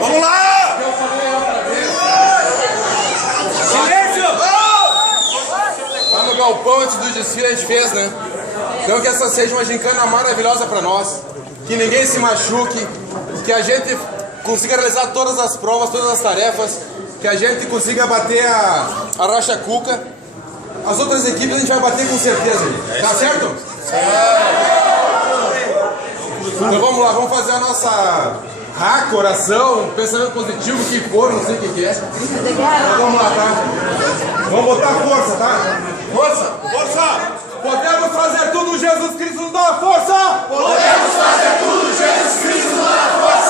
Vamos lá! Silêncio! Lá no galpão antes do desfile a gente fez, né? Então que essa seja uma gincana maravilhosa pra nós. Que ninguém se machuque. Que a gente consiga realizar todas as provas, todas as tarefas. Que a gente consiga bater a Rocha Cuca. As outras equipes a gente vai bater com certeza. Tá certo? Então vamos lá, vamos fazer a nossa oração, pensamento positivo, o que for, não sei o que é. Então vamos lá, tá? Vamos botar força, tá? Força! Força! Podemos fazer tudo, Jesus Cristo nos dá força! Podemos fazer tudo, Jesus Cristo nos dá força!